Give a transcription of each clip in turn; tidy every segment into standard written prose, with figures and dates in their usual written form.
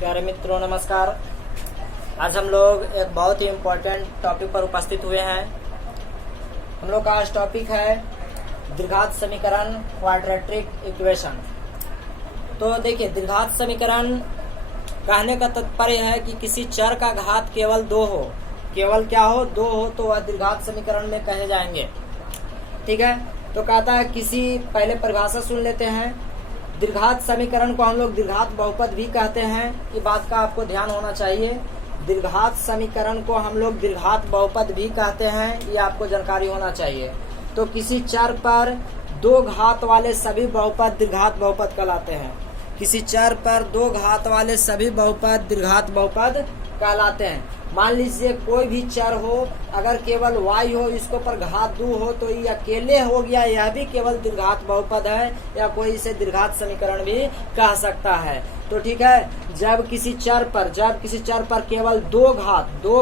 प्यारे मित्रों नमस्कार। आज हम लोग एक बहुत ही इम्पोर्टेंट टॉपिक पर उपस्थित हुए हैं। हम लोग का आज टॉपिक है द्विघात समीकरण, क्वाड्रेटिक इक्वेशन। तो देखिए, द्विघात समीकरण कहने का तात्पर्य है कि किसी चर का घात केवल दो हो, केवल क्या हो, दो हो, तो वह द्विघात समीकरण में कहे जाएंगे। ठीक है, तो कहता है किसी, पहले परिभाषा सुन लेते हैं। द्विघात समीकरण को हम लोग द्विघात बहुपद भी कहते हैं, ये बात का आपको ध्यान होना चाहिए। द्विघात समीकरण को हम लोग द्विघात बहुपद भी कहते हैं, ये आपको जानकारी होना चाहिए। तो किसी चर पर दो घात वाले सभी बहुपद द्विघात बहुपद कहलाते हैं। किसी चर पर दो घात वाले सभी बहुपद द्विघात बहुपद कहलाते हैं। मान लीजिए कोई भी चर हो, अगर केवल y हो, इसको पर घात 2 हो, तो ये अकेले हो गया, यह भी केवल द्विघात बहुपद है, या कोई इसे द्विघात समीकरण भी कह सकता है। तो ठीक है, जब किसी चर पर केवल दो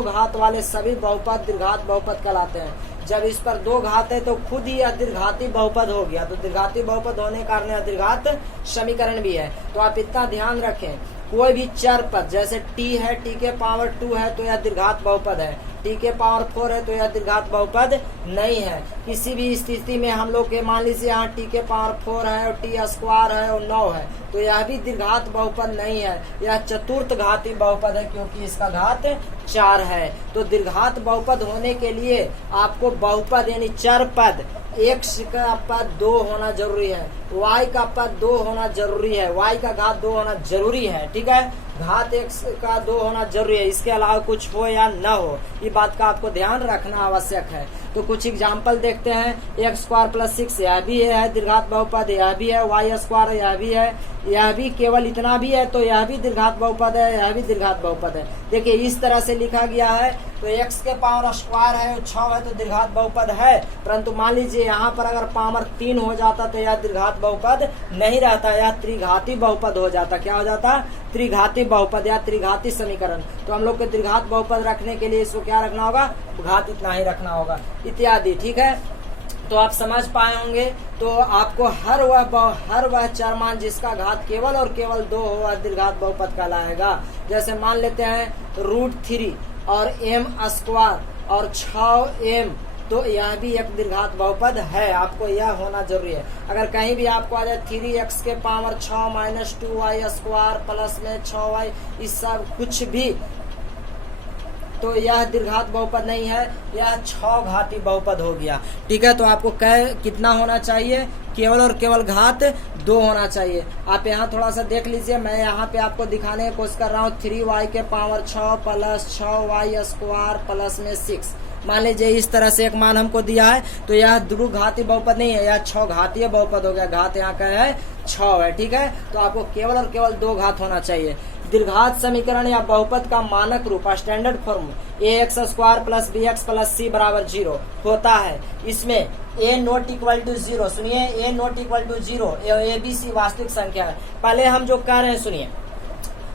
घात वाले सभी बहुपद द्विघात बहुपद कहलाते हैं। जब इस पर दो घात है तो खुद ही यह द्विघाती बहुपद हो गया, तो द्विघाती बहुपद होने के कारण यह द्विघात समीकरण भी है। तो आप इतना ध्यान रखें, कोई भी चर पर, जैसे t है, t के पावर 2 है तो यह द्विघात बहुपद है, t के पावर 4 है तो यह द्विघात बहुपद नहीं है। किसी भी स्थिति में हम लोग के, मान लीजिए यहाँ t के पावर 4 है और t स्क्वायर है और 9 है, तो यह भी द्विघात बहुपद नहीं है, यह चतुर्थ घाती बहुपद है, क्योंकि इसका घात 4 है। तो द्विघात बहुपद होने के लिए आपको बहुपद यानी चर पद x का पद 2 होना जरूरी है, y का पद 2 होना जरूरी है, y का घात 2 होना जरूरी है। ठीक है, घात x का 2 होना जरूरी है, इसके अलावा कुछ हो या न हो, ये बात का आपको ध्यान रखना आवश्यक है। तो कुछ एग्जाम्पल देखते हैं। x स्क्वायर प्लस 6 यह भी है द्विघात बहुपद, यह भी है, y स्क्वायर यह भी है, यह भी केवल इतना भी है तो यह भी द्विघात बहुपद है, यह भी द्विघात बहुपद है। देखिए इस तरह से लिखा गया है, तो x के पावर स्क्वायर है और 6 है तो द्विघात बहुपद है। परंतु मान लीजिए यहाँ पर अगर पावर 3 हो जाता तो यह द्विघात बहुपद नहीं रहता, यह त्रिघाती बहुपद हो जाता। क्या हो जाता? त्रिघाती बहुपद या त्रिघाती समीकरण। तो हम लोग को द्विघात बहुपद रखने के लिए इसको क्या रखना होगा? घात इतना ही रखना होगा, इत्यादि। ठीक है, तो आप समझ पाए होंगे। तो आपको हर वह चर मान जिसका घात केवल और केवल 2 हो, वह द्विघात बहुपद कहलाएगा। जैसे मान लेते हैं √3 और m स्क्वायर और 6m, तो यह भी एक द्विघात बहुपद है, आपको यह होना जरूरी है। अगर कहीं भी आपको आ जाए 3x के power 6 minus 2y square plus में 6y, इस सब कुछ भी, तो यह द्विघात बहुपद नहीं है, यह 6 घाती बहुपद हो गया। ठीक है, तो आपको कितना होना चाहिए? केवल और केवल घात 2 होना चाहिए। आप यहाँ थोड़ा सा देख लीजिए, मैं यहाँ पे आपको दिखाने की कोशिश कर रहा हूँ। 3y के power 6 plus 6y square plus में 6, मान लीजिए इस तरह से एक मान हमको दिया है, तो यह द्विघाती बहुपद नहीं है, यह 6 घातीय बहुपद हो गया। घात यहाँ का है 6 है। ठीक है, तो आपको केवल और केवल 2 घात होना चाहिए। द्विघात समीकरण या बहुपद का मानक रूप standard form ax square plus bx plus c बराबर 0 होता है। इसमें a नॉट इक्वल टू 0, सुनिए, a not equal to 0, abc वास्तविक संख्या है। पहले हम जो कह रहे हैं सुनिए,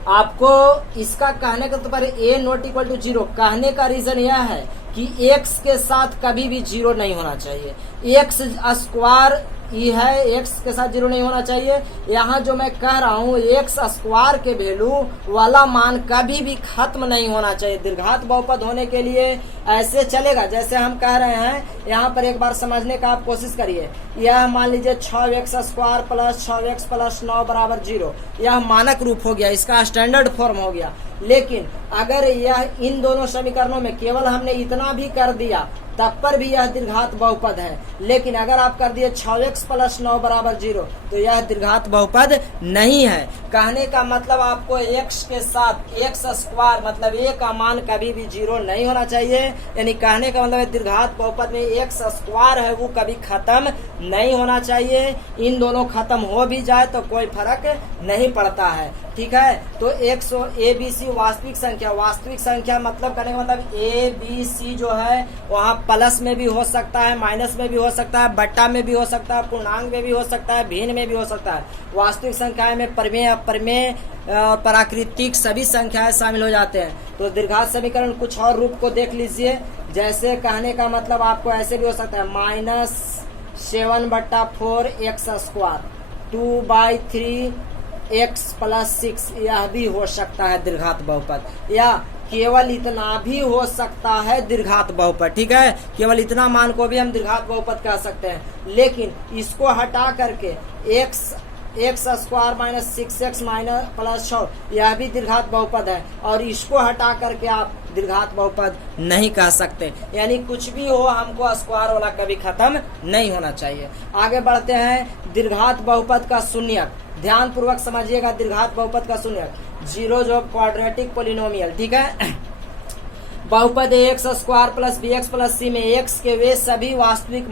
आपको इसका कहने का तो पर a नॉट इक्वल टू 0 कहने का रीजन यह है कि x के साथ कभी भी 0 नहीं होना चाहिए। x स्क्वायर ये है, x के साथ 0 नहीं होना चाहिए। यहाँ जो मैं कह रहा हूँ, x स्क्वायर के वैल्यू वाला मान कभी भी खत्म नहीं होना चाहिए। द्विघात बहुपद होने के लिए ऐसे चलेगा जैसे हम कह रहे हैं। यहाँ पर एक बार समझने का आप कोशिश करिए। यह मान लीजिए 6x square plus 6x plus 9 बराबर 0, यह मानक रूप हो गया, इसका स्टैंडर्ड फॉर्म हो गया। लेकिन अगर यह इन दोनों समीकरणों में केवल हमने इतना भी कर दिया, तब पर भी यह द्विघात बहुपद है। लेकिन अगर आप कर दिए 6x प्लस 9 बराबर 0, तो यह द्विघात बहुपद नहीं है। कहने का मतलब आपको x के साथ x स्क्वायर मतलब a का मान कभी भी 0 नहीं होना चाहिए। यानी कहने का मतलब द्विघात बहुपद में x स्क्वायर है वो कभी खत्म नहीं होना चाहिए। इन दोनों खत्म हो भी जाए तो कोई फर्क नहीं पड़ता है। ठीक है, तो x और abc वास्तविक संख्या मतलब करने का मतलब abc जो है वहाँ प्लस में भी हो सकता है, माइनस में भी हो सकता है, बट्टा में भी हो सकता है, पूर्णांक में भी हो सकता है, भिन्न में भी हो सकता है। वास्तविक संख्याएं में प्रमेय, अप्रमेय, प्राकृतिक सभी संख्याएं शामिल हो जाते हैं। तो द्विघात समीकरण कुछ और रूप को देख लीजिए। जैसे कहने का मतलब आपको ऐसे भी हो सकता है -7/4 x स्क्वायर 2/3 x प्लस 6, यह भी हो सकता है दीर्घात बहुपद, या केवल इतना भी हो सकता है दीर्घात बहुपद। ठीक है, केवल इतना मान को भी हम दीर्घात बहुपद कह सकते हैं। लेकिन इसको हटा करके x square minus 6x minus plus 6, यह भी दीर्घात बहुपद है, और इसको हटा करके आप दीर्घात बहुपद नहीं कह सकते। यानी कुछ भी हो, हमको स्क्वायर वाला कभी खत्म नहीं होना चाहिए। आगे बढ़ते हैं, दीर्घात बहुपद का शून्यक। ध्यान पूर्वक समझिएगा, दीर्घात बहुपद का शून्यक जीरो जो क्वाड्रेटिक पोलिनोमियल। ठीक है, बहुपद x square plus b x plus c में एक्स के वे सभी वास्तविक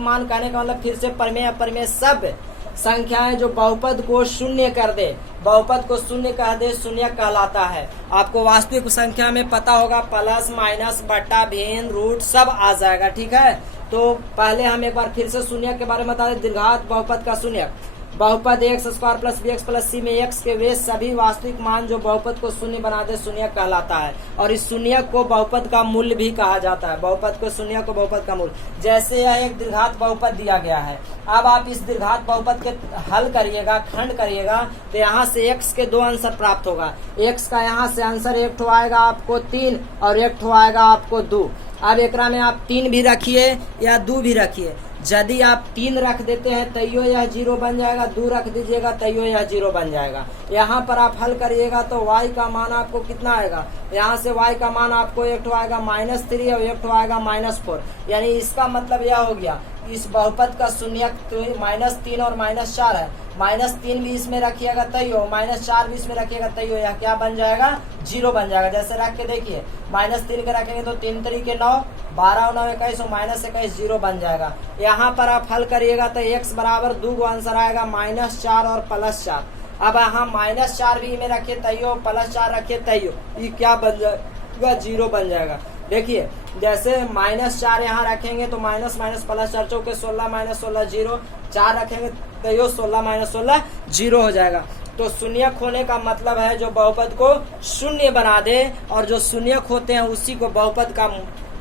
मान कहने का मतलब फिर से प्रमेय अपरमेय सब संख्याएं जो बहुपद को शून्य कर दे, बहुपद को शून्य कह दे, शून्य कहलाता है। आपको वास्तविक संख्या में पता होगा प्लस माइनस बट्टा भिन्न रूट सब आ जाएगा। ठीक है, तो पहले हम एक बार फिर से शून्य के बारे में बता दें। दीर्घात बहुपद का शून्य, बहुपद x square plus b x plus c में एक्स के वे सभी वास्तविक मान जो बहुपद को शून्य बना दे, शून्य कहलाता है। और इस शून्य को बहुपद का मूल्य भी कहा जाता है। बहुपद को शून्य को बहुपद का मूल्य। जैसे यह एक दीर्घात बहुपद दिया गया है, अब आप इस दीर्घात बहुपद के हल करिएगा, खंड करिएगा, तो यहाँ से x के दो आंसर प्राप्त होगा। x का यहाँ से आंसर एक ठो आएगा आपको 3 और एक ठो आएगा आपको 2। अब एकरा में आप 3 भी रखिए या 2 भी रखिए। यदि आप 3 रख देते हैं तैयो यह 0 बन जाएगा, 2 रख दीजिएगा तैयो यह 0 बन जाएगा। यहाँ पर आप हल करिएगा तो y का मान आपको कितना आएगा, यहाँ से y का मान आपको एक ठो आएगा -3 और एक ठो आएगा -4। यानी इसका मतलब यह हो गया, इस बहुपद का शून्यक तो -3 और -4 है। -3 भी इसमें रखिएगा तैयो, -4 भी इसमें रखिएगा तैयो, यह क्या बन जाएगा, 0 बन जाएगा। जैसे रख के देखिए, -3 के रखेंगे तो 3 3 9, 12 9 21 और -21 0 बन जाएगा। यहाँ पर आप हल करिएगा तो x बराबर 2 आंसर आएगा -4 और +4। अब यहाँ -4 भी में रखिए तैयो, +4 रखिए तैयो, ये क्या बन जाएगा, 0 बन जाएगा। देखिए जैसे -4 यहाँ रखेंगे तो माइनस +4 चौके 16 -16 0, 4 रखेंगे तो यो 16 -16 0 हो जाएगा। तो शून्यक होने का मतलब है जो बहुपद को शून्य बना दे, और जो शून्यक होते हैं उसी को बहुपद का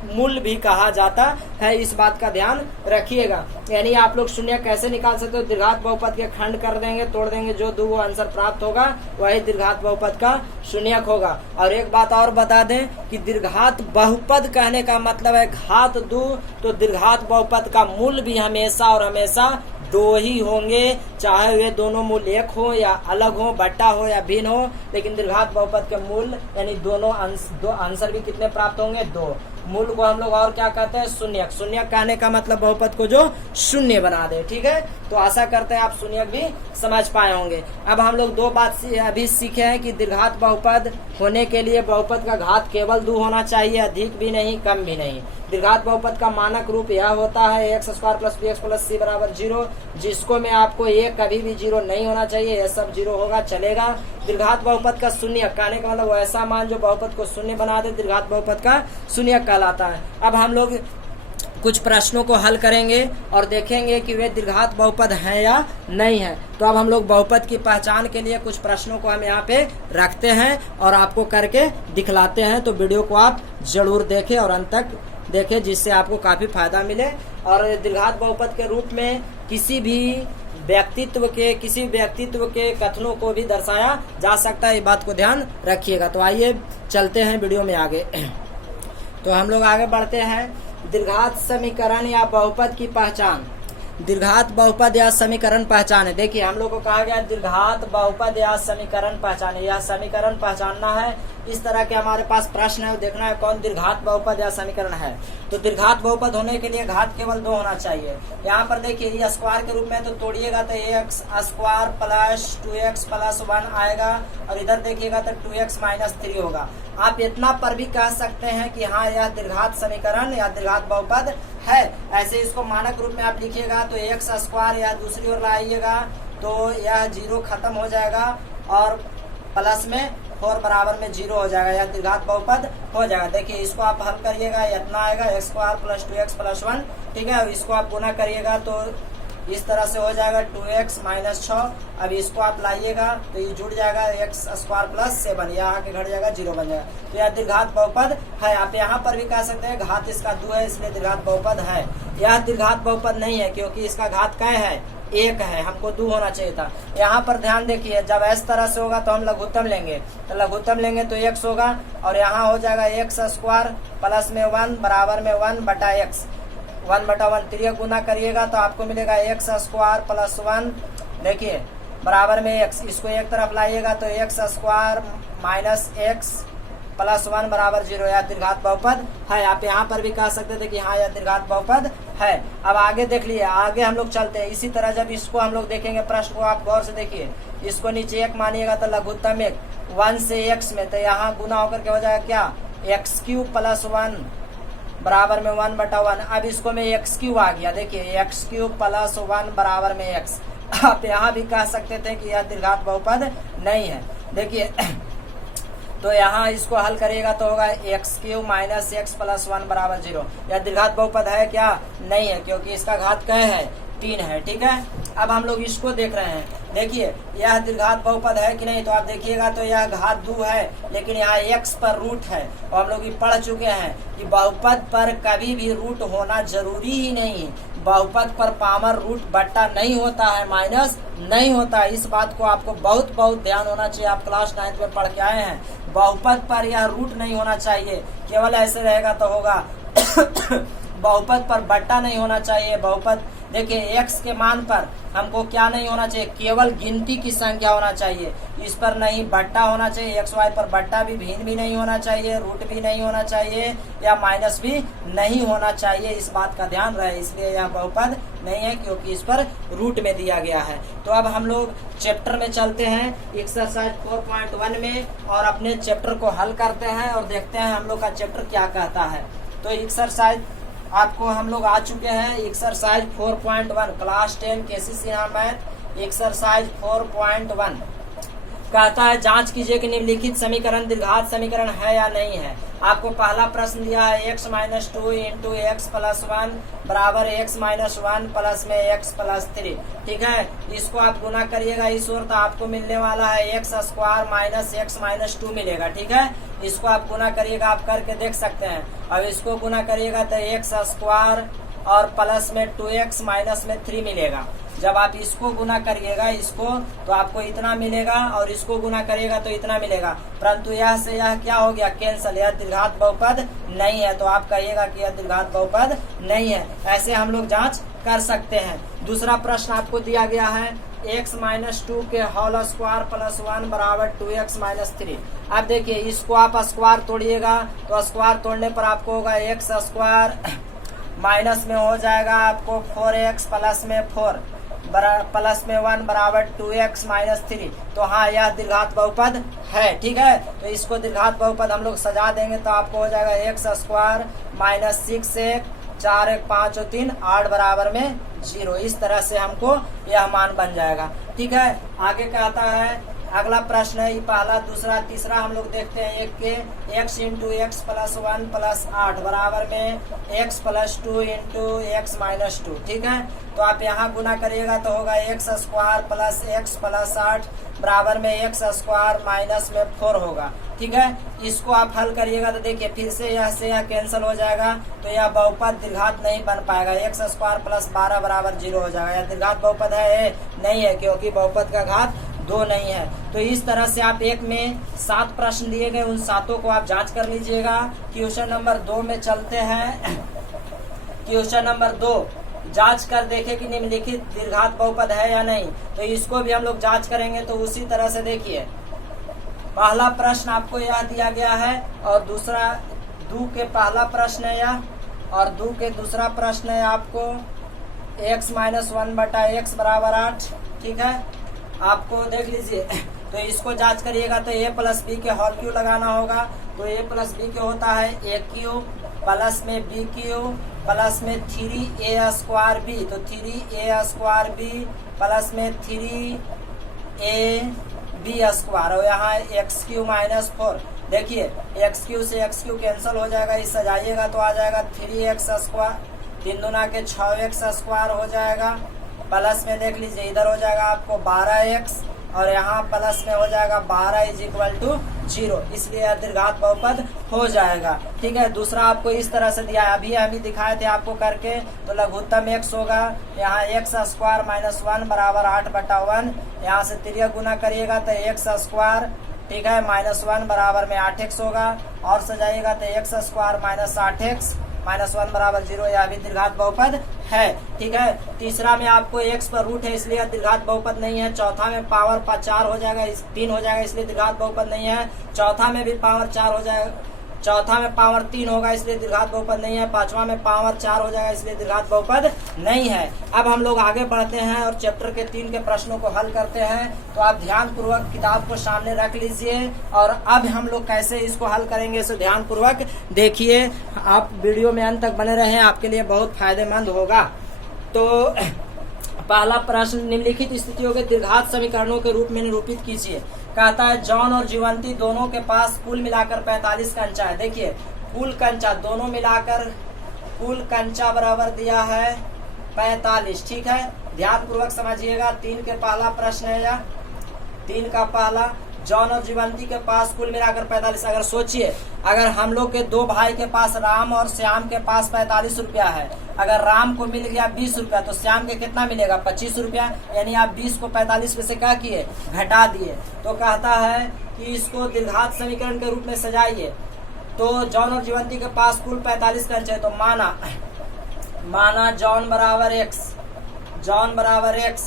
मूल भी कहा जाता है। इस बात का ध्यान रखिएगा। यानी आप लोग शून्य कैसे निकाल सकते हो, दीर्घात बहुपद के खंड कर देंगे, तोड़ देंगे, जो 2 आंसर प्राप्त होगा वही दीर्घात बहुपद का शून्यक होगा। और एक बात और बता दें कि दीर्घात बहुपद कहने का मतलब है घात 2, तो दीर्घात बहुपद का मूल भी हमेशा और हमेशा 2 ही होंगे, चाहे वे दोनों मूल एक हो या अलग हो, बट्टा हो या भिन्न हो। लेकिन दीर्घात बहुपद के मूल यानी दोनों दो आंसर भी कितने प्राप्त होंगे, 2। मूल को हम लोग और क्या कहते हैं, शून्यक। शून्यक कहने का मतलब बहुपद को जो शून्य बना दे। ठीक है, तो आशा करते हैं आप शून्यक भी समझ पाए होंगे। अब हम लोग 2 बात अभी सीखे हैं कि दीर्घात बहुपद होने के लिए बहुपद का घात केवल 2 होना चाहिए, अधिक भी नहीं कम भी नहीं। दीर्घात बहुपद का मानक रूप यह होता है x square plus b x plus c बराबर 0, जिसको में आपको ये कभी भी 0 नहीं होना चाहिए, यह सब 0 होगा चलेगा। दीर्घात बहुपद का शून्य कहने का मतलब ऐसा मान जो बहुपद को शून्य बना दे, दीर्घात बहुपद का शून्य कहलाता है। अब हम लोग कुछ प्रश्नों को हल करेंगे और देखेंगे कि वे दीर्घात बहुपद हैं या नहीं है। तो अब हम लोग बहुपद की पहचान के लिए कुछ प्रश्नों को हम यहाँ पे रखते हैं और आपको करके दिखलाते हैं। तो वीडियो को आप जरूर देखें और अंत तक देखें, जिससे आपको काफी फायदा मिले। और दीर्घात बहुपद के रूप में किसी व्यक्तित्व के कथनों को भी दर्शाया जा सकता है, ये बात को ध्यान रखिएगा। तो आइए चलते हैं वीडियो में आगे। तो हम लोग आगे बढ़ते हैं। दीर्घात समीकरण या बहुपद की पहचान। दीर्घात बहुपद या समीकरण पहचान है। देखिए हम लोग को कहा गया दीर्घात बहुपद या समीकरण पहचान, या समीकरण पहचानना है। इस तरह के हमारे पास प्रश्न है, देखना है कौन दीर्घात बहुपद या समीकरण है। तो दीर्घात बहुपद होने के लिए घात केवल 2 होना चाहिए। यहाँ पर देखिए ये स्क्वायर के रूप में तो तोड़िएगा तो x square plus 2x plus 1 आएगा, और इधर देखिएगा तो 2x माइनस 3 होगा। आप इतना पर भी कह सकते हैं कि हाँ यह दीर्घात समीकरण या दीर्घात बहुपद है। ऐसे इसको मानक रूप में आप लिखिएगा तो एक्स स्क्वायर या दूसरी ओर लाइएगा तो यह 0 खत्म हो जाएगा, और प्लस में 4 बराबर में 0 हो जाएगा, यह दीर्घात बहुपद हो जाएगा। देखिए इसको आप हल करिएगा, इतना आएगा x square plus 2x plus 1, ठीक है। इसको आप गुना करिएगा तो इस तरह से हो जाएगा 2x माइनस 6। अब इसको आप लाइएगा तो ये जुड़ जाएगा एक्स स्क्वायर प्लस 7, यह आके घट जाएगा 0 बन जाएगा। तो यह दीर्घात बहुपद है। आप यहाँ पर भी कह सकते हैं घात इसका 2 है, इसलिए दीर्घात बहुपद है। यह दीर्घात बहुपद नहीं है क्योंकि इसका घात क्या है, 1 है, हमको 2 होना चाहिए था। यहाँ पर ध्यान देखिए, जब इस तरह से होगा तो हम लघुत्तम लेंगे, तो लघुत्तम लेंगे तो x होगा और यहाँ हो जाएगा x स्क्वायर प्लस में 1 बराबर में 1 बटा x, 1/1 3 गुना करिएगा तो आपको मिलेगा x स्क्वायर प्लस 1, देखिए बराबर में x, इसको एक तरफ लाइएगा तो x square minus x plus 1 बराबर 0। यह दीर्घात बहुपद है। आप यहाँ पर भी कह सकते थे कि हाँ यह दीर्घात बहुपद है। अब आगे देख लिए, आगे हम लोग चलते हैं। इसी तरह जब इसको हम लोग देखेंगे, प्रश्न को आप गौर से देखिए, इसको नीचे 1 मानिएगा तो लघुत्तम 1 से x में, तो यहाँ गुना होकर के हो जाएगा क्या, x³ प्लस 1 बराबर में 1/1। अब इसको में x³ आ गया, देखिए x³ प्लस 1 बराबर में x। आप यहाँ भी कह सकते थे कि यह दीर्घात बहुपद नहीं है। देखिए तो यहाँ इसको हल करिएगा तो होगा x³ माइनस x प्लस 1 बराबर 0। यह दीर्घात बहुपद है क्या, नहीं है, क्योंकि इसका घात क्या है, 3 है। ठीक है, अब हम लोग इसको देख रहे हैं। देखिए यह दीर्घात बहुपद है कि नहीं, तो आप देखिएगा तो यह घात 2 है, लेकिन यहाँ x पर रूट है और हम लोग ये पढ़ चुके हैं कि बहुपद पर कभी भी रूट होना जरूरी ही नहीं। बहुपद पर पामर रूट बट्टा नहीं होता है, माइनस नहीं होता है। इस बात को आपको बहुत ध्यान होना चाहिए। आप क्लास 9 में पढ़ के आए हैं, बहुपद पर यह रूट नहीं होना चाहिए, केवल ऐसे रहेगा तो होगा। बहुपद पर बट्टा नहीं होना चाहिए। बहुपद देखिए x के मान पर हमको क्या नहीं होना चाहिए, केवल गिनती की संख्या होना चाहिए। इस पर नहीं बट्टा होना चाहिए, xy पर बट्टा भी भिन्न भी नहीं होना चाहिए, रूट भी नहीं होना चाहिए या माइनस भी नहीं होना चाहिए। इस बात का ध्यान रहे, इसलिए यह बहुपद नहीं है क्योंकि इस पर रूट में दिया गया है। तो अब हम लोग चैप्टर में चलते हैं, एक्सरसाइज 4.1 में, और अपने चैप्टर को हल करते हैं और देखते हैं हम लोग का चैप्टर क्या कहता है। तो एक्सरसाइज आपको हम लोग आ चुके हैं, exercise 4.1 class 10 KCC math exercise 4.1 कहता है जांच कीजिए कि निम्नलिखित समीकरण द्विघात समीकरण है या नहीं है। आपको पहला प्रश्न दिया है x - 2 इंटू x प्लस 1 बराबर x - 1 प्लस में x प्लस 3। ठीक है, इसको आप गुना करिएगा इस ओर तो आपको मिलने वाला है x square minus x minus 2 मिलेगा। ठीक है, इसको आप गुना करिएगा, आप करके देख सकते हैं। अब इसको गुना करिएगा तो x स्क्वायर और प्लस में 2x माइनस में 3 मिलेगा। जब आप इसको गुना करिएगा इसको तो आपको इतना मिलेगा और इसको गुना करिएगा तो इतना मिलेगा, परंतु यह से यह क्या हो गया, कैंसल। यह दीर्घात बहुपद नहीं है, तो आप कहिएगा कि यह दीर्घात बहुपद नहीं है। ऐसे हम लोग जांच कर सकते हैं। दूसरा प्रश्न आपको दिया गया है x - 2 के होल स्क्वायर प्लस 1 बराबर 2x माइनस 3। अब देखिए इसको आप स्क्वायर तोड़िएगा तो स्क्वायर तोड़ने पर आपको होगा x स्क्वायर माइनस में हो जाएगा आपको 4x प्लस में 4 प्लस में 1 बराबर 2x माइनस 3। तो हाँ यह दीर्घात बहुपद है। ठीक है, तो इसको दीर्घात बहुपद हम लोग सजा देंगे तो आपको हो जाएगा x स्क्वायर माइनस 6x 4 5 3 8 बराबर में 0। इस तरह से हमको यह मान बन जाएगा। ठीक है, आगे कहता है अगला प्रश्न है, पहला दूसरा तीसरा हम लोग देखते हैं। एक के x into x plus 1 plus 8 बराबर में x plus 2 into x minus 2। ठीक है, तो आप यहाँ गुना करिएगा तो होगा x square plus x plus 8 बराबर में x स्क्वायर माइनस में 4 होगा। ठीक है, इसको आप हल करिएगा तो देखिए फिर से यह कैंसिल हो जाएगा, तो यह बहुपद दीर्घात नहीं बन पाएगा। x स्क्वायर प्लस 12 बराबर 0 हो जाएगा। यह दीर्घात बहुपद है नहीं है, क्योंकि बहुपद का घात 2 नहीं है। तो इस तरह से आप एक में 7 प्रश्न दिए गए, उन 7 को आप जांच कर लीजिएगा। क्वेश्चन नंबर 2 में चलते हैं। क्वेश्चन नंबर 2, जांच कर देखें कि निम्नलिखित दीर्घात बहुपद है या नहीं। तो इसको भी हम लोग जांच करेंगे। तो उसी तरह से देखिए पहला प्रश्न आपको यह दिया गया है और दूसरा 2 के पहला प्रश्न है यह, और 2 के दूसरा प्रश्न है आपको x माइनस 1 बटा x बराबर 8। ठीक है, आपको देख लीजिए। तो इसको जांच करिएगा तो a प्लस बी के होल क्यू लगाना होगा। तो a प्लस बी के होता है a क्यू प्लस में b क्यू प्लस में 3a स्क्वायर b। तो 3a स्क्वायर b प्लस में 3a b स्क्वायर, और यहाँ एक्स क्यू माइनस 4। देखिए एक्स क्यू से एक्स क्यू कैंसिल हो जाएगा, इस सजाइएगा तो आ जाएगा 3x स्क्वायर, 3 दूना के 6x स्क्वायर हो जाएगा, प्लस में देख लीजिए इधर हो जाएगा आपको 12x और यहाँ प्लस में हो जाएगा 12 इज इक्वल टू 0, इसलिए यह द्विघात बहुपद हो जाएगा। ठीक है, दूसरा आपको इस तरह से दिया है, अभी हम ही दिखाए थे आपको करके, तो लघुत्तम x होगा, यहाँ x स्क्वायर माइनस 1 बराबर 8/1, यहाँ से तिर्यक गुना करिएगा तो x स्क्वायर, ठीक है, माइनस 1 बराबर में 8x होगा, और सजाइएगा तो x square minus 8x minus 1 बराबर 0, यह भी द्विघात बहुपद है। ठीक है, तीसरा में आपको x पर रूट है इसलिए द्विघात बहुपद नहीं है। चौथा में पावर 4 हो जाएगा, 3 हो जाएगा इसलिए द्विघात बहुपद नहीं है। चौथा में भी पावर 4 हो जाएगा, चौथा में पावर 3 होगा इसलिए द्विघात बहुपद नहीं है। पांचवा में पावर 4 हो जाएगा इसलिए द्विघात बहुपद नहीं है। अब हम लोग आगे बढ़ते हैं और चैप्टर के 3 के प्रश्नों को हल करते हैं। तो आप ध्यान पूर्वक किताब को सामने रख लीजिए और अब हम लोग कैसे इसको हल करेंगे इसे ध्यान पूर्वक देखिए। आप वीडियो में अंत तक बने रहें, आपके लिए बहुत फायदेमंद होगा। तो पहला प्रश्न, निम्नलिखित स्थितियों के द्विघात समीकरणों के रूप में निरूपित कीजिए। कहता है जॉन और जीवंती दोनों के पास कुल मिलाकर 45 कंचा है। देखिए कुल कंचा दोनों मिलाकर कुल कंचा बराबर दिया है 45। ठीक है, ध्यान पूर्वक समझिएगा। 3 के पहला प्रश्न है या 3 का पहला, जॉन और जीवंती के पास कुल मिलाकर 45। अगर सोचिए, अगर हम लोग के 2 भाई के पास राम और श्याम के पास 45 रुपया है, अगर राम को मिल गया 20 रुपया तो श्याम के कितना मिलेगा 25 रुपया, यानी आप 20 को 45 में से क्या किए, घटा दिए। तो कहता है कि इसको द्विघात समीकरण के रूप में सजाइए। तो जॉन और जीवंती के पास कुल 45 कंचे है, तो माना जॉन बराबर x,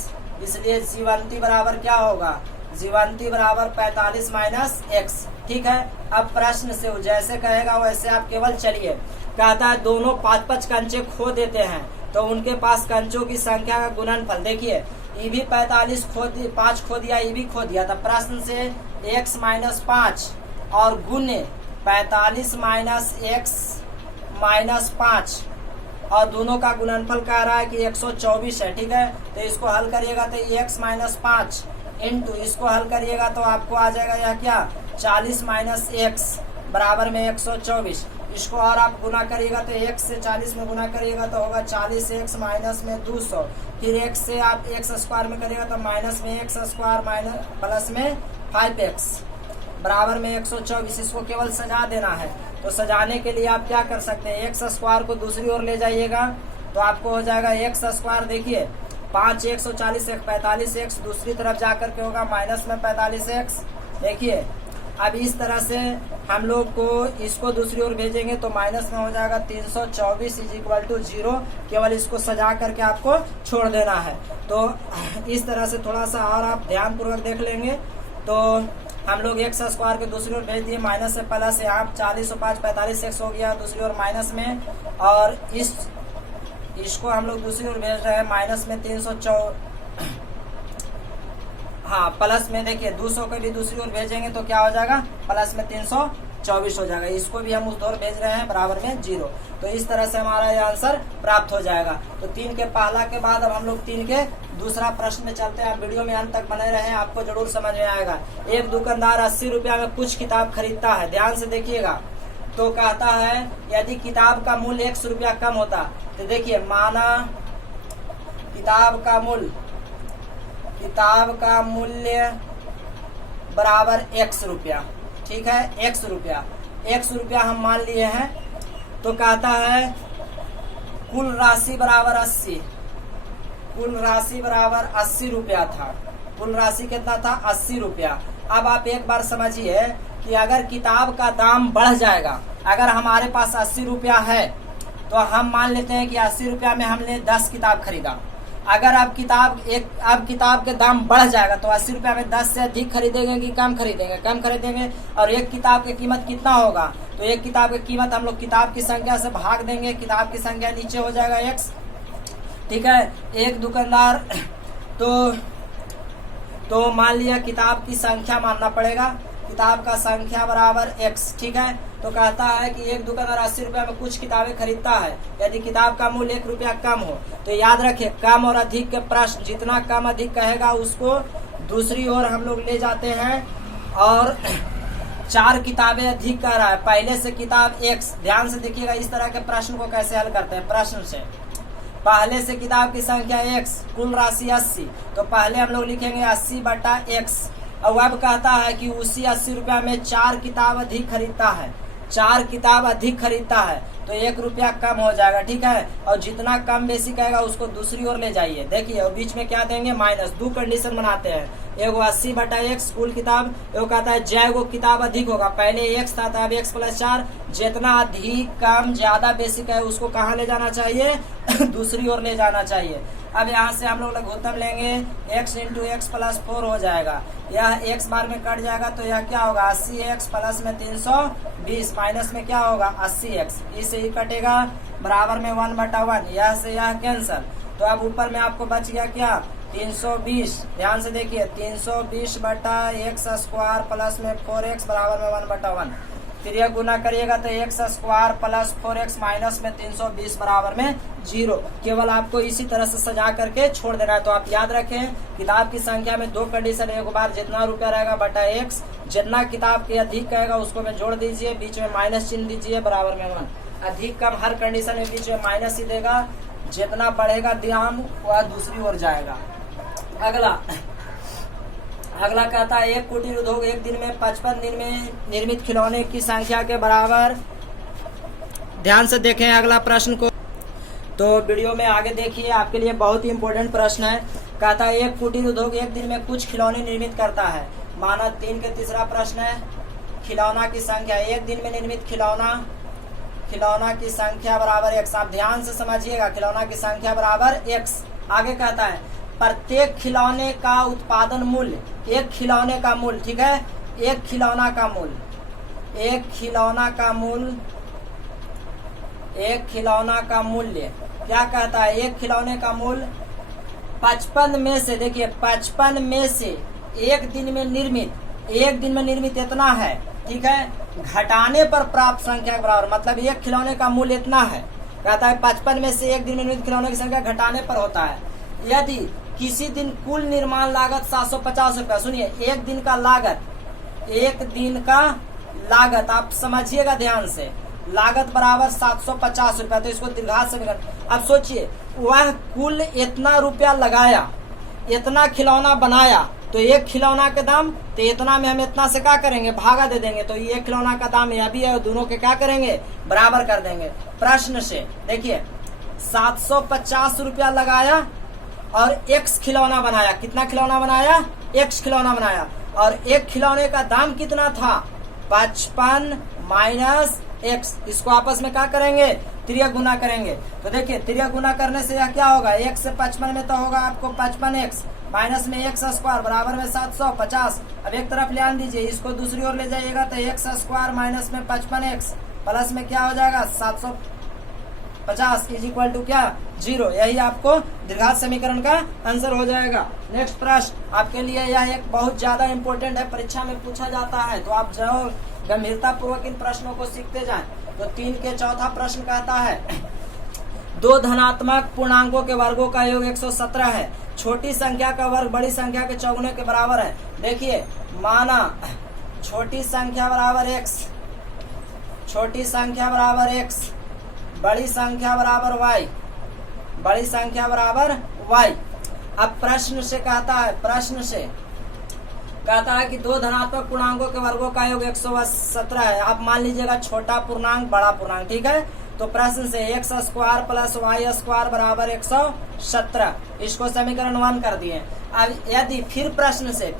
इसलिए जीवंती बराबर क्या होगा, जीवंती बराबर 45 माइनस x। ठीक है, अब प्रश्न से जैसे कहेगा वैसे आप केवल चलिए। कहता है दोनों 5-5 कंचे खो देते हैं तो उनके पास कंचों की संख्या का गुणनफल। देखिए ये भी 45 5 खो दिया, ये भी खो दिया, तो प्रश्न से x माइनस 5 और गुने 45 माइनस x माइनस 5 और दोनों का गुणनफल कह रहा है कि 124 है। ठीक है, तो इसको हल करिएगा तो x माइनस 5 इंटू इसको हल करिएगा तो आपको आ जाएगा यह क्या 40 माइनस x बराबर में 124। इसको और आप गुना करिएगा तो x से 40 में गुना करिएगा तो होगा 40x माइनस में 200, फिर x से आप x स्क्वायर में करिएगा तो माइनस में x स्क्वायर माइनस प्लस में 5x बराबर में 124। इसको केवल सजा देना है, तो सजाने के लिए आप क्या कर सकते हैं, x स्क्वायर को दूसरी ओर ले जाइएगा तो आपको हो जाएगा x स्क्वायर। देखिए 5 140 45x, दूसरी तरफ जाकर के होगा माइनस में 45x। देखिए अब इस तरह से हम लोग को इसको दूसरी ओर भेजेंगे तो माइनस में हो जाएगा 324 इज इक्वल टू 0। केवल इसको सजा करके आपको छोड़ देना है। तो इस तरह से थोड़ा सा और आप ध्यान पूर्वक देख लेंगे। तो हम लोग x स्क्वायर के दूसरी ओर भेज दिए, माइनस से प्लस, यहाँ 40 और 5 45x हो गया दूसरी ओर माइनस में, और इसको हम लोग दूसरी ओर भेज रहे हैं माइनस में 304, हाँ प्लस में। देखिए 200 को भी दूसरी ओर भेजेंगे तो क्या हो जाएगा, प्लस में 324 हो जाएगा। इसको भी हम उस ओर भेज रहे हैं बराबर में 0। तो इस तरह से हमारा ये आंसर प्राप्त हो जाएगा। तो 3 के पहला के बाद अब हम लोग 3 के दूसरा प्रश्न में चलते हैं। आप वीडियो में अंत तक बने रहें, आपको जरूर समझ में आएगा। एक दुकानदार 80 रुपया में कुछ किताब खरीदता है, ध्यान से देखिएगा। तो कहता है यदि किताब का मूल्य 100 रुपया कम होता, तो देखिए माना किताब का मूल्य बराबर 100 रुपया। ठीक है, 100 रुपया हम मान लिए हैं। तो कहता है कुल राशि बराबर 80 रुपया था। कुल राशि कितना था, 80 रुपया। अब आप एक बार समझिए कि अगर किताब का दाम बढ़ जाएगा, अगर हमारे पास 80 रुपया है तो हम मान लेते हैं कि 80 रुपया में हमने 10 किताब खरीदा। अगर अब किताब के दाम बढ़ जाएगा तो 80 रुपया में 10 से अधिक खरीदेंगे कि कम खरीदेंगे, कम खरीदेंगे। और एक किताब की कीमत कितना होगा, तो एक किताब की कीमत हम लोग किताब की संख्या से भाग देंगे, किताब की संख्या नीचे हो जाएगा x। ठीक है, एक दुकानदार तो मान लिया किताब की संख्या मानना पड़ेगा, किताब का संख्या बराबर x। ठीक है, तो कहता है कि एक दुकानदार 80 रुपया में कुछ किताबें खरीदता है यदि किताब का मूल्य 1 रुपया कम हो। तो याद रखिए कम और अधिक के प्रश्न, जितना कम अधिक कहेगा उसको दूसरी ओर हम लोग ले जाते हैं। और 4 किताबें अधिक कह रहा है, पहले से किताब x। ध्यान से देखिएगा इस तरह के प्रश्न को कैसे हल करते हैं। प्रश्न से पहले से किताब की संख्या x, कुल राशि 80, तो पहले हम लोग लिखेंगे 80/x। अब अब कहता है कि उसी 80 रुपया में 4 किताब अधिक खरीदता है, 4 किताब अधिक खरीदता है तो 1 रुपया कम हो जाएगा, ठीक है। और जितना कम बेसी कहेगा उसको दूसरी ओर ले जाइए। देखिए और बीच में क्या देंगे, माइनस। दो कंडीशन बनाते हैं, एगो 80/x कुल किताब, एगो कहता है जय गो किताब अधिक होगा, पहले x था तो अब x + 4, जितना अधिक कम ज्यादा बेसी कहे उसको कहाँ ले जाना चाहिए दूसरी ओर ले जाना चाहिए। अब यहाँ से हम लोग लघुत्तम लेंगे, x × x + 4 हो जाएगा, यह x बार में कट जाएगा तो यह क्या होगा 80x प्लस में 320 माइनस में क्या होगा 80x, इससे ही कटेगा बराबर में 1/1, यह से यह कैंसल। तो अब ऊपर में आपको बच गया क्या 320, ध्यान से देखिए 320/x² प्लस में 4x बराबर में 1/1। फिर यह गुना करिएगा तो x² प्लस 4x माइनस में 320 बराबर में 0। केवल आपको इसी तरह से सजा करके छोड़ देना है। तो आप याद रखें किताब की संख्या में दो कंडीशन, एक बार जितना रुपया रहेगा बटा x, जितना किताब के अधिक कहेगा उसको में जोड़ दीजिए, बीच में माइनस चिन्ह दीजिए बराबर में 1। अधिक कम हर कंडीशन में बीच में माइनस ही देगा, जितना बढ़ेगा दाम वह दूसरी ओर जाएगा। अगला कहता है एक कुटीर उद्योग एक दिन में 55 दिन में निर्मित खिलौने की संख्या के बराबर। ध्यान से देखें अगला प्रश्न को, तो वीडियो में आगे देखिए, आपके लिए बहुत ही इम्पोर्टेंट प्रश्न है। कहता है एक कुटीर उद्योग एक दिन में कुछ खिलौने निर्मित करता है। माना 3 के तीसरा प्रश्न है, खिलौना की संख्या एक दिन में निर्मित खिलौना की संख्या बराबर x। आप ध्यान से समझिएगा, खिलौना की संख्या बराबर x। आगे कहता है प्रत्येक खिलौने का उत्पादन मूल्य, एक खिलौने का मूल्य, ठीक है, एक खिलौना का मूल्य क्या कहता है, एक खिलौने का मूल्य 55 में से, देखिए 55 में से एक दिन में निर्मित इतना है, ठीक है, घटाने पर प्राप्त संख्या के बराबर, मतलब एक खिलौने का मूल्य इतना है। कहता है 55 में से एक दिन में निर्मित खिलौने की संख्या घटाने पर होता है। यदि किसी दिन कुल निर्माण लागत 750 रुपया, सुनिए एक दिन का लागत आप समझिएगा ध्यान से, लागत बराबर 750 रुपया, तो इसको दीर्घात समीकरण। अब सोचिए वह कुल इतना रुपया लगाया, इतना खिलौना बनाया, तो एक खिलौना के दाम, तो इतना में हम इतना से क्या करेंगे भागा दे देंगे, तो ये खिलौना का दाम यह भी है, दोनों के क्या करेंगे बराबर कर देंगे। प्रश्न से देखिए 750 रुपया लगाया और x खिलौना बनाया, कितना खिलौना बनाया x खिलौना बनाया, और एक खिलौने का दाम कितना था 55 माइनस x, इसको आपस में क्या करेंगे त्रिया गुना करेंगे। तो देखिए त्रिया गुना करने से यह क्या होगा, 1 से 55 में तो होगा आपको 55x माइनस में x² बराबर में 750। अब एक तरफ ले आन दीजिए, इसको दूसरी ओर ले जाइएगा तो x² माइनस में 55x प्लस में क्या हो जाएगा 750 इज इक्वल टू क्या 0। यही आपको द्विघात समीकरण का आंसर हो जाएगा। नेक्स्ट प्रश्न आपके लिए यह एक बहुत ज्यादा इम्पोर्टेंट है, परीक्षा में पूछा जाता है, तो आप जरूर गंभीरता पूर्वक इन प्रश्नों को सीखते जाएं। तो 3 के चौथा प्रश्न कहता है दो धनात्मक पूर्णांकों के वर्गों का योग 117 है, छोटी संख्या का वर्ग बड़ी संख्या के चौगुने के बराबर है। देखिए माना छोटी संख्या बराबर x, छोटी संख्या बराबर x, बड़ी संख्या बराबर y, बड़ी संख्या बराबर y। अब प्रश्न से कहता है कि दो धनात्मक पूर्णांकों के वर्गों का योग 117 है। आप मान लीजिएगा छोटा पूर्णांक बड़ा पूर्णांक, ठीक है। तो प्रश्न से x² प्लस y² बराबर 117, इसको समीकरण 1 कर दिए। अब यदि फिर प्रश्न से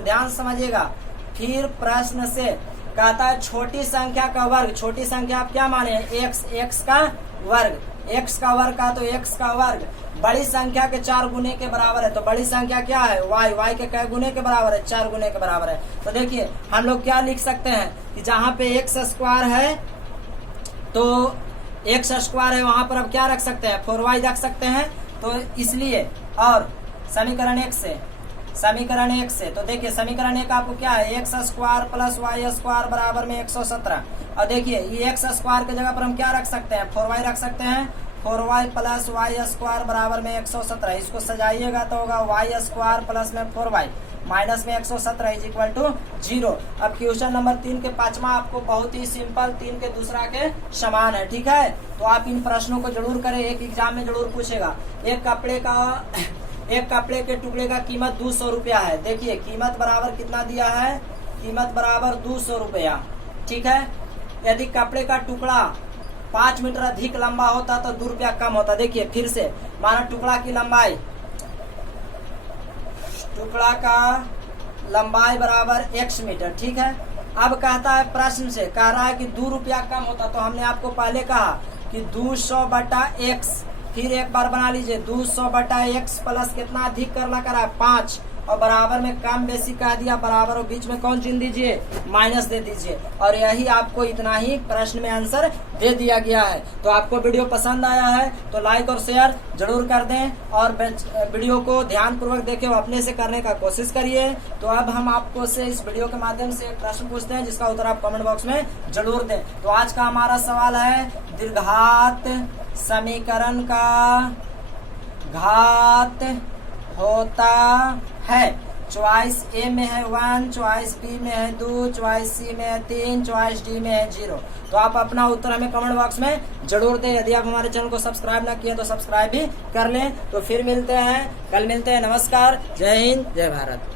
ध्यान समझिएगा, फिर प्रश्न से कहता है छोटी संख्या का वर्ग, छोटी संख्या आप क्या माने x का वर्ग, x का वर्ग का तो x का वर्ग बड़ी संख्या के 4 गुने के बराबर है। तो बड़ी संख्या क्या है y के कै गुने के बराबर है 4 गुने के बराबर है। तो देखिए हम लोग क्या लिख सकते हैं कि जहाँ पे x² है तो x² है, वहां पर अब क्या रख सकते हैं 4y रख सकते हैं। तो इसलिए और समीकरण 1 से तो देखिए समीकरण 1 आपको क्या है x² प्लस y² बराबर में 117। और देखिए ये x² के जगह पर हम क्या रख सकते हैं 4y रख सकते हैं, 4y प्लस y² बराबर में 117। इसको सजाइएगा तो होगा y² प्लस में 4y माइनस में 117 इज इक्वल टू 0। अब क्वेश्चन नंबर 3 के पांचवा आपको बहुत ही सिंपल 3 के दूसरा के समान है, ठीक है। तो आप इन प्रश्नों को जरूर करें, एक एग्जाम में जरूर पूछेगा। एक कपड़े के टुकड़े का कीमत 200 रुपया है। देखिए कीमत बराबर कितना दिया है, कीमत बराबर 200 रुपया, ठीक है। यदि कपड़े का टुकड़ा 5 मीटर अधिक लंबा होता तो 2 रुपया कम होता। देखिए फिर से, माना टुकड़ा की लंबाई, टुकड़ा का लंबाई बराबर x मीटर, ठीक है। अब कहता है प्रश्न से, कह रहा है कि 2 रुपया कम होता, तो हमने आपको पहले कहा कि 200 बटा x, फिर एक बार बना लीजिए 200 बटा x प्लस कितना अधिक करना करा 5, और बराबर में कम बेसी कह दिया, बराबर और बीच में कौन चिन्ह दीजिए, माइनस दे दीजिए। और यही आपको इतना ही प्रश्न में आंसर दे दिया गया है। तो आपको वीडियो पसंद आया है तो लाइक और शेयर जरूर कर दें, और वीडियो को ध्यान पूर्वक देखें और अपने से करने का कोशिश करिए। तो अब हम आपको से इस वीडियो के माध्यम से एक प्रश्न पूछते हैं, जिसका उत्तर आप कमेंट बॉक्स में जरूर दें। तो आज का हमारा सवाल है, द्विघात समीकरण का घात होता है। चॉइस ए में है 1, चॉइस बी में है 2, चॉइस सी में है 3, चॉइस डी में है 0। तो आप अपना उत्तर हमें कमेंट बॉक्स में जरूर दें। यदि आप हमारे चैनल को सब्सक्राइब ना किए तो सब्सक्राइब भी कर लें। तो फिर मिलते हैं, कल मिलते हैं। नमस्कार, जय हिंद, जय भारत।